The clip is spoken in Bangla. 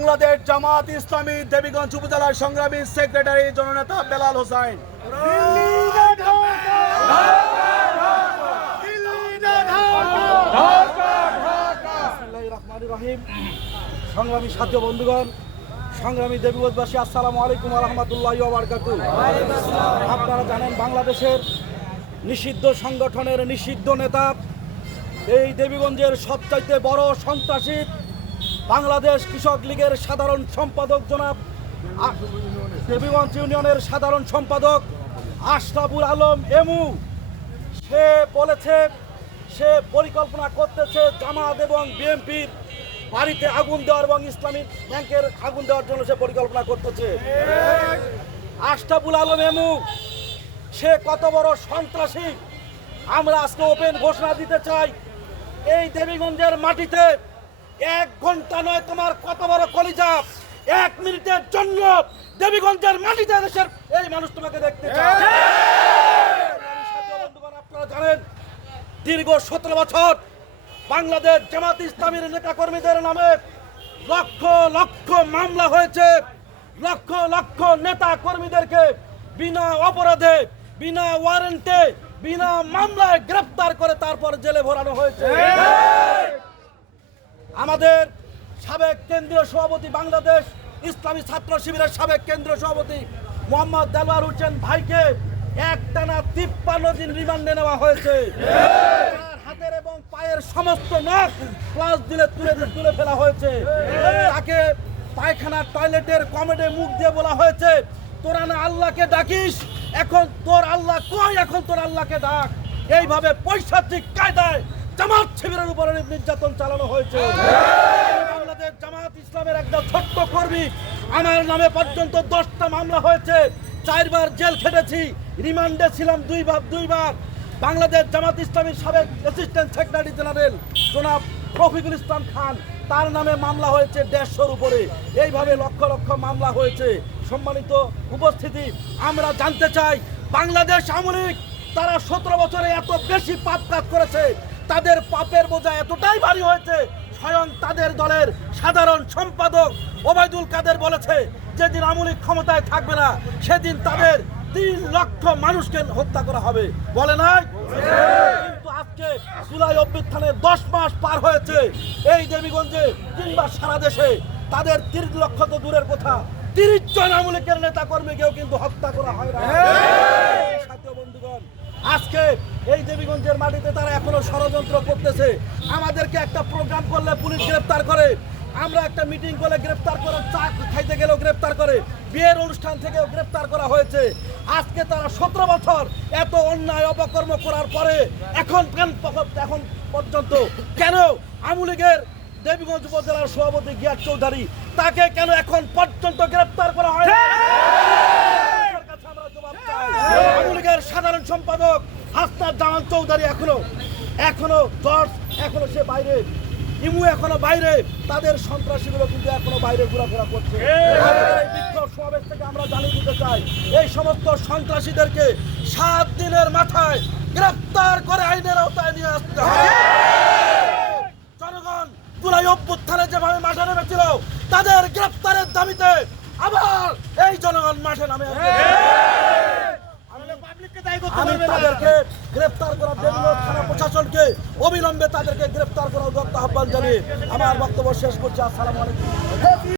বাংলাদেশ জামাত ইসলামী দেবীগঞ্জ উপজেলার সংগ্রামী সেক্রেটারি জননেতা বেলাল হোসাইন। সংগ্রামী সাথী বন্ধুগণ, সংগ্রামী দেবীগঞ্জবাসী, আসসালামু আলাইকুম ওয়া রাহমাতুল্লাহি ওয়া বারাকাতুহু। আপনারা জানেন বাংলাদেশের নিষিদ্ধ সংগঠনের নিষিদ্ধ নেতা, এই দেবীগঞ্জের সবচাইতে বড় সন্ত্রাসী বাংলাদেশ কৃষক লীগের সাধারণ সম্পাদক জনাব দেবীগঞ্জ ইউনিয়নের সাধারণ সম্পাদক আশরাফুল আলম এমু, সে বলেছে সে পরিকল্পনা করতেছে জামাত এবং বিএনপির বাড়িতে আগুন দেওয়ার এবং ইসলামিক ব্যাংকের আগুন দেওয়ার জন্য সে পরিকল্পনা করতেছে। আশরাফুল আলম এমু সে কত বড় সন্ত্রাসী আমরা আজকে ওপেন ঘোষণা দিতে চাই। এই দেবীগঞ্জের মাটিতে 1 ঘন্টা নয়, তোমার কত বড় কলিজা, 1 মিনিটের জন্য দেবীগঞ্জের মাটিতে দেশের এই মানুষ তোমাকে দেখতে চায়। আপনারা জানেন দীর্ঘ 17 বছর বাংলাদেশ জামাত ইসলামীর নেতা কর্মীদের নামে লক্ষ লক্ষ মামলা হয়েছে। লক্ষ লক্ষ নেতা কর্মীদেরকে বিনা অপরাধে, বিনা ওয়ারেন্টে, বিনা মামলায় গ্রেফতার করে তারপর জেলে ভরানো হয়েছে। আমাদের সাবেক কেন্দ্রীয় সভাপতি, বাংলাদেশ ইসলামী ছাত্র শিবিরের সাবেক কেন্দ্রীয় সভাপতি মোহাম্মদ দেলোয়ার হোসেন ভাইকে একটানা 53 দিন রিমান্ডে নেওয়া হয়েছে। তার হাতের এবং পায়ের সমস্ত নখ প্লাস দিলে তুলে ফেলা হয়েছে। তাকে পায়খানা টয়লেটের কমেডে মুখ দিয়ে বলা হয়েছে, তোরা না আল্লাহকে ডাকিস, এখন তোর আল্লাহ কই, এখন তোর আল্লাহকে ডাক। এইভাবে পৈশাচিক কায়দায় জামাত শিবিরের উপরে নির্যাতন চালানো হয়েছে। বাংলাদেশ জামাত ইসলামের একটা ছোট্ট কর্মী, আমার নামে পর্যন্ত 10টা মামলা হয়েছে, 4 বার জেল খেটেছি, রিমান্ডে ছিলাম 2 বার। বাংলাদেশ জামাত ইসলামীর সাবেক অ্যাসিস্ট্যান্ট সেক্রেটারি জেনারেল জনাব রফিকুল ইসলাম খান, তার নামে মামলা হয়েছে 150-র উপরে। এইভাবে লক্ষ লক্ষ মামলা হয়েছে। সম্মানিত উপস্থিতি, আমরা জানতে চাই বাংলাদেশ আওয়ামী লীগ তারা 17 বছরে এত বেশি পাপ কাজ করেছে, তাদের পাপের বোঝা এতটাই ভারী হয়েছে, স্বয়ং তাদের দলের সাধারণ সম্পাদক ওবায়দুল কাদের বলেছে যেদিন আওয়ামী লীগ ক্ষমতায় থাকবে না সেদিন তাদের 3 লক্ষ মানুষকে হত্যা করা হবে, বলে নাই? কিন্তু আজকে জুলাই অভ্যুত্থানের 10 মাস পার হয়েছে, এই দেবীগঞ্জে কিংবা সারা দেশে তাদের 30 লক্ষ তো দূরের কথা, 30 জন আওয়ামী লীগের নেতা কর্মীকেও কিন্তু হত্যা করা হয় না। সাথী বন্ধুগণ, আজকে এই দেবীগঞ্জের মাটিতে তারা এখনো ষড়যন্ত্র করতেছে। আমাদেরকে একটা প্রোগ্রাম করলে পুলিশ গ্রেফতার করে, আমরা একটা মিটিং করলে গ্রেফতার করে, চা খাইতে গেলেও গ্রেফতার করে, বিয়ের অনুষ্ঠান থেকেও গ্রেফতার করা হয়েছে। আজকে তারা 17 বছর এত অন্যায় অপকর্ম করার পরে এখন পর্যন্ত কেন আওয়ামী লীগের দেবীগঞ্জ উপজেলার সভাপতি গিয়াস চৌধুরী, তাকে কেন এখন পর্যন্ত গ্রেফতার করা হয়? আওয়ামী লীগের সাধারণ সম্পাদক হাসনাত জামান চৌধুরী এখনো জর্জ এখনো সে বাইরে, ইমু এখনো বাইরে, তাদের সন্ত্রাসীগুলো কিন্তু এখনো বাইরে ঘোরাফেরা করছে। এই বিক্ষোভ সমাবেশ থেকে আমরা জানিয়ে দিতে চাই, এই সমস্ত সন্ত্রাসীদেরকে 7 দিনের মাথায় গ্রেফতার করে আইনের আওতায় নিয়ে আসতে হবে। জনগণ জুলাই অভ্যুত্থানে যেভাবে মাঠে নেমেছিল, তাদের গ্রেফতারের দাবিতে আবার এই জনগণ মাঠে নামে আসবে। আমি তাদেরকে গ্রেফতার করার জন্য থানা প্রশাসনকে অবিলম্বে তাদেরকে গ্রেফতার করার আহ্বান জানিয়ে আমার বক্তব্য শেষ করছি। আসসালামু আলাইকুম।